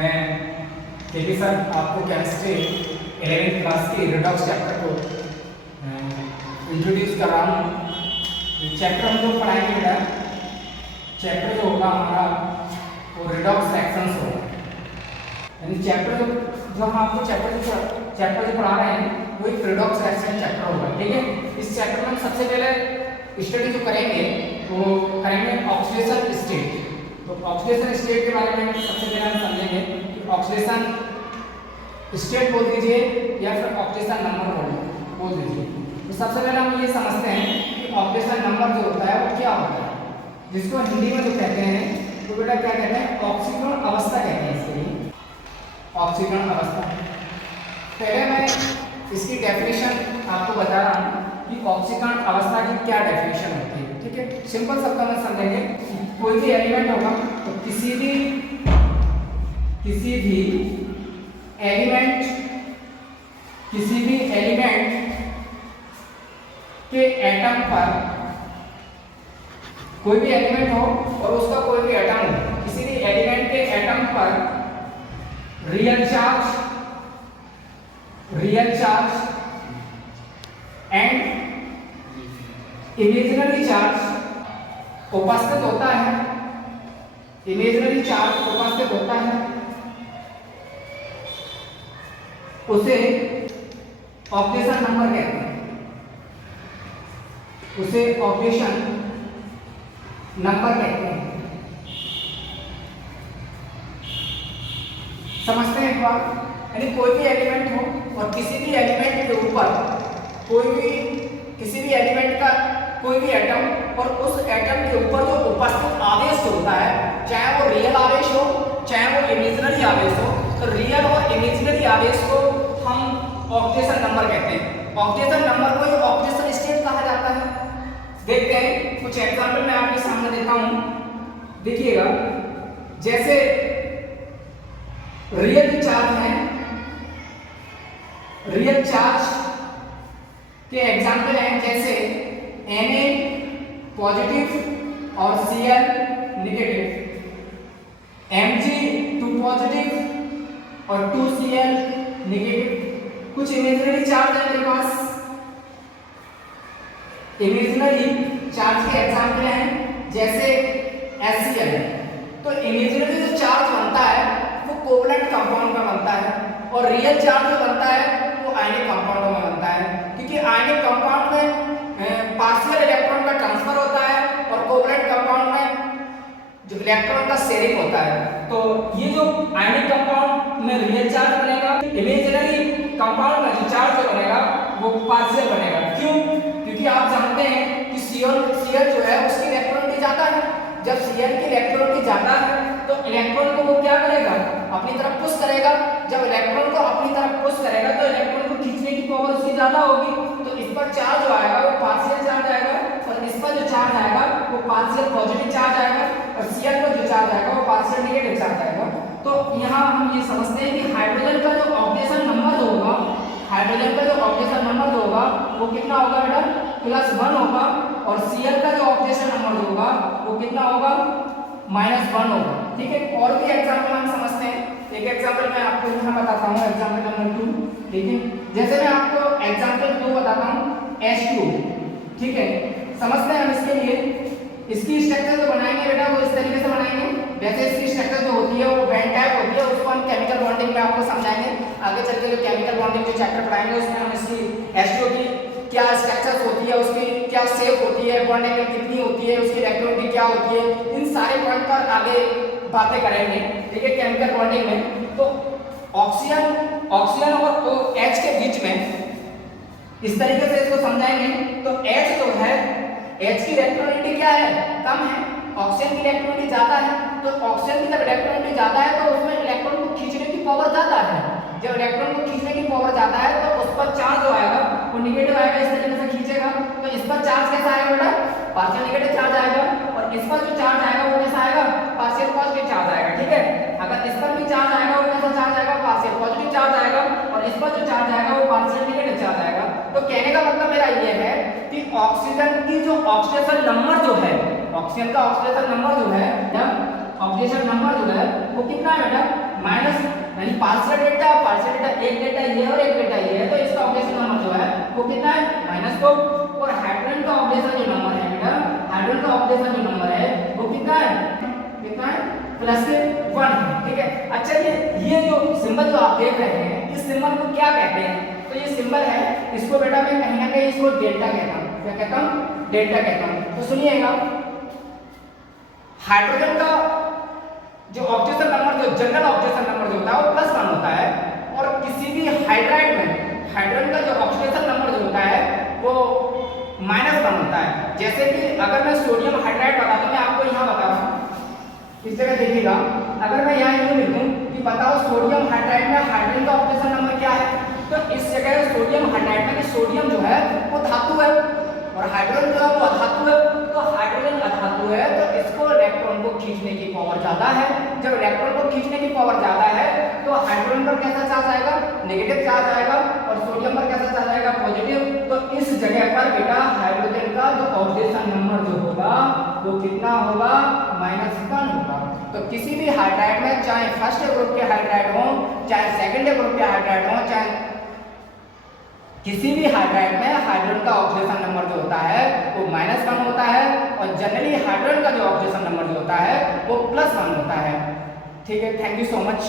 मैं KP sir आपको chemistry 11वीं क्लास की रिडॉक्स चैप्टर को इंट्रोड्यूस कर रहा हूँ। चैप्टर हम लोग पढ़ाएंगे बेटा, चैप्टर जो होगा हमारा वो रिडॉक्स रिएक्शंस होगा। यानी चैप्टर जो हम आपको चैप्टर जो पढ़ा रहे हैं वो एक रिडॉक्स रिएक्शन चैप्टर होगा। ठीक है, इस चैप्टर में हम सबसे पहले स्टडी जो करेंगे वो करेंगे ऑक्सीडेशन स्टेट। तो ऑक्सीडेशन स्टेट के बारे में सबसे पहले हम समझेंगे कि ऑक्सीडेशन स्टेट बोल दीजिए या फिर ऑक्सीडेशन नंबर बोल दीजिए। तो सबसे पहले हम ये समझते हैं कि ऑक्सीडेशन नंबर जो होता है वो क्या होता है, जिसको हिंदी में जो कहते हैं तो बेटा क्या कहते हैं, ऑक्सीकरण अवस्था कहते हैं। इसके ऑक्सीकरण अवस्था पहले मैं इसकी डेफिनेशन आपको बता रहा हूँ कि ऑक्सीकरण अवस्था की क्या डेफिनेशन होती है। ठीक है, सिंपल सबका मैं समझेंगे। कोई भी एलिमेंट होगा तो किसी भी एलिमेंट के एटम पर, कोई भी एलिमेंट हो और उसका कोई भी एटम हो, किसी भी एलिमेंट के एटम पर real charge and imaginary charge उपस्थित होता है, इमेजिनरी चार्ज उपस्थित होता है, उसे ऑक्सीडेशन नंबर कहते हैं। उसे ऑक्सीडेशन नंबर कहते हैं। समझते हैं एक बार, यानी कोई भी एलिमेंट हो और किसी भी एलिमेंट के ऊपर किसी भी एलिमेंट का कोई भी एटम और उस एटम के ऊपर जो उपस्थित आवेश होता है, चाहे वो रियल आवेश हो चाहे वो इमेजिनरी आवेश हो, तो रियल और इमेजिनरी आवेश को हम ऑक्सीडेशन नंबर कहते हैं। ऑक्सीडेशन नंबर को ही ऑक्सीडेशन स्टेट कहा जाता है। देखते हैं कुछ एग्जांपल मैं आपके सामने देता हूं, देखिएगा। जैसे रियल चार्ज है, रियल चार्ज के एग्जांपल हैं जैसे Na पॉजिटिव और Cl नेगेटिव, Mg 2 पॉजिटिव और 2 Cl नेगेटिव। कुछ इमेजिनरी चार्ज है मेरे पास, इमेजिनरी चार्ज के एग्जांपल हैं जैसे HCl। तो इमेजिनरी जो चार्ज बनता है वो कोवलेंट कंपाउंड में बनता है और रियल चार्ज जो बनता है वो आयनिक कंपाउंड में बनता है, क्योंकि आयनिक कंपाउंड में पार्शियल इलेक्ट्रॉन का ट्रांसफर होता है और कोवलेंट कंपाउंड में जो इलेक्ट्रॉन का शेयरिंग होता है। तो ये जो आयनिक कंपाउंड में रियल चार्ज बनेगा, इमेजिनरी कंपाउंड में जो चार्ज बनेगा वो पार्शियल बनेगा। क्यों? क्योंकि आप जानते हैं कि Cl जो है उसकी इलेक्ट्रॉनिटी जाता है। जब Cl की इलेक्ट्रॉनिटी जाता है तो इलेक्ट्रॉन को वो क्या करेगा, अपनी तरफ पुश करेगा। जब इलेक्ट्रॉन को अपनी तरफ पुश करेगा तो इलेक्ट्रॉन को खींचने की पावर उसकी ज्यादा होगी, तो इस पर चार्ज जो आएगा वो पार्शियल चार्ज आएगा और इस पर जो चार्ज आएगा वो पार्शियल पॉजिटिव चार्ज आएगा और Cl पर जो चार्ज आएगा वो पार्शियल नेगेटिव चार्ज आएगा। तो यहाँ हम ये समझते हैं कि हाइड्रोजन का जो ऑक्सीडेशन नंबर होगा, हाइड्रोजन का जो ऑक्सीडेशन नंबर होगा वो कितना होगा बेटा, +1 होगा, और Cl का जो ऑक्सीडेशन नंबर होगा वो कितना होगा, -1 होगा। ठीक है, और भी एग्जांपल हम समझते हैं। एक एग्जांपल मैं आपको यहाँ बताता हूँ, एग्जांपल नंबर 2। ठीक है, जैसे मैं आपको एग्जांपल 2 बताता हूँ, H2। ठीक है, समझते हैं हम इसके लिए। इसकी स्ट्रक्चर जो बनाएंगे बेटा वो इस तरीके से बनाएंगे। वैसे इसकी स्ट्रक्चर जो होती है वो बैंड टाइप होती है, उसको हम केमिकल बॉन्डिंग में आपको समझाएंगे। आगे चल के जो केमिकल बॉन्डिंग जो चैप्टर पढ़ाएंगे उसमें हम इसकी H2 की क्या स्ट्रक्चर होती है, उसकी क्या शेप होती है, बॉन्ड एंगल कितनी होती है, उसकी इलेक्ट्रॉनिटी क्या होती है, इन सारे पॉइंट पर आगे बातें करेंगे। ठीक है, केमिकल बॉन्डिंग में। तो ऑक्सीजन और OH के बीच में इस तरीके से इसको समझाएंगे। तो H जो है, H की इलेक्ट्रॉनिटी क्या है, कम है, ऑक्सीजन की इलेक्ट्रॉनिटी ज्यादा है। तो ऑक्सीजन की जब इलेक्ट्रॉनिटी ज्यादा है तो उसमें इलेक्ट्रॉन को खींचने की पावर ज्यादा है। जब इलेक्ट्रॉन को खींचने की पावर ज्यादा है तो उस पर चार्ज जो आएगा वो नेगेटिव आएगा, इस तरीके से खींचेगा। तो इस पर चार्ज कैसा आएगा बेटा, पार्शियल नेगेटिव चार्ज आएगा, और इस पर जो चार्ज आएगा वो कैसा आएगा, पार्शियल पॉजिटिव चार्ज आएगा। ठीक है, अगर इस पर भी चार्ज आएगा वो कैसा चार्ज आएगा, पार्शियल पॉजिटिव चार्ज आएगा, और इस पर जो चार्ज आएगा वो पार्शियल नेगेटिव चार्ज आएगा। तो कहने का मतलब मेरा ये है कि ऑक्सीजन की जो ऑक्सीडेशन नंबर जो है, ऑक्सीजन का ऑक्सीडेशन नंबर जो है ऑक्सीडेशन नंबर जो है वो कितना है बेटा, माइनस, यानी पार्शियल डेल्टा एक डेल्टा ये और एक डेल्टा ये है, तो इसका ऑक्सीडेशन नंबर जो है वो कितना है, -4। और हाइड्रोजन का ऑक्सीडेशन जो नंबर है बेटा, हाइड्रोजन का ऑक्सीडेशन जो नंबर है वो कितना है, +1। ठीक है। अच्छा, ये जो सिंबल जो आप देख रहे हैं, इस सिंबल को क्या कहते हैं? तो ये सिंबल है, इसको बेटा मैं कहीं ना कहीं इसको डेल्टा कहता हूँ। क्या कहता हूँ? डेल्टा कहता हूँ। तो सुनिएगा, हाइड्रोजन का जो ऑक्सीजन नंबर, जो जनरल ऑक्सीजन नंबर जो होता है वो +1 होता है, और किसी भी हाइड्राइड में हाइड्रोजन का जो ऑक्सीजन नंबर जो होता है वो -1 होता है। जैसे कि अगर मैं सोडियम हाइड्राइड बताता हूँ, मैं आपको यहाँ बता रहा हूँ, इस जगह देखिएगा, अगर मैं यहाँ यूँ लिखूँ कि बताओ सोडियम हाइड्राइड में हाइड्रोजन का ऑक्सीजन नंबर क्या है, तो इस जगह सोडियम हाइड्राइड में सोडियम जो है वो धातु है और हाइड्रोजन जो है वो अधातु है। तो हाइड्रोजन अधातु है तो इसको इलेक्ट्रॉन को खींचने की पावर ज्यादा है। जब इलेक्ट्रॉन को खींचने की पावर ज्यादा है तो हाइड्रोजन पर कैसा चार्ज आएगा, नेगेटिव चार्ज आएगा, और सोडियम पर कैसा चार्ज आएगा, पॉजिटिव। तो इस जगह पर बेटा हाइड्रोजन का जो ऑक्सीडेशन नंबर जो होगा वो कितना होगा, -1 होगा। तो किसी भी हाइड्राइड में, चाहे फर्स्ट ग्रुप के हाइड्राइड हो, चाहे सेकंड ग्रुप के हाइड्राइड हो, चाहे किसी भी हाइड्राइड में हाइड्रोजन का ऑक्सीडेशन नंबर जो होता है वो -1 होता है, और जनरली हाइड्रोजन का जो ऑक्सीडेशन नंबर जो होता है वो +1 होता है। ठीक है, थैंक यू सो मच।